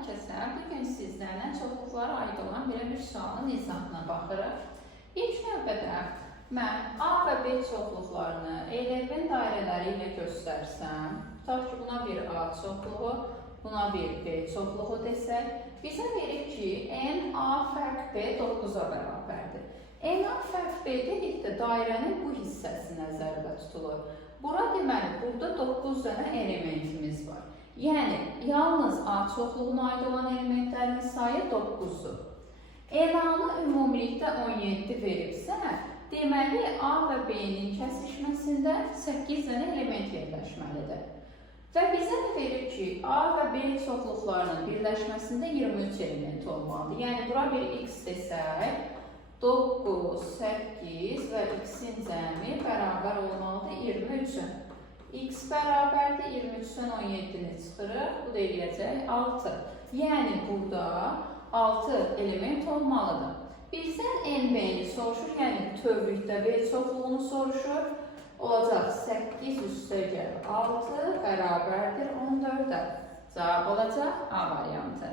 hər kəsə. Bugün sizlərlə çoxluqlara aid olan belə bir sualın izahına baxırıq. İlk növbədə mən A və B çoxluqlarını element dairələri ilə göstərsəm, tutaq ki, buna bir A çoxluğu, buna bir B çoxluğu desək, bizə verir ki, n A fərq B 9-a bərabərdir. n A fərq B dedikdə dairənin bu hissəsi nəzərdə tutulur. Bura deməli, burada 9 dənə elementimiz var. Yəni, yalnız A çoxluğuna aid olan elementlərin sayı 9-dur. n-nı ümumilikdə 17 veribsə, deməli, A və B-nin kəsişməsində 8 dənə element yerləşməlidir. Və bizə də verir ki, A və B çoxluqlarının birləşməsində 23 element olmalıdır. Yəni, bura bir x desək, 9, 8 və x-in cəmi bərabər olmalıdır 23-ə. X bərabərdir 23-dən 17-ni çıxırıq, bu da eləyəcək 6. Yəni, burada 6 element olmalıdır. Bizdən n-ni soruşur, yəni bütövlükdə B çoxluğunu soruşur. Olacaq 8 üstəgəl 6 bərabərdir 14-ə. Cavab olacaq A variantı.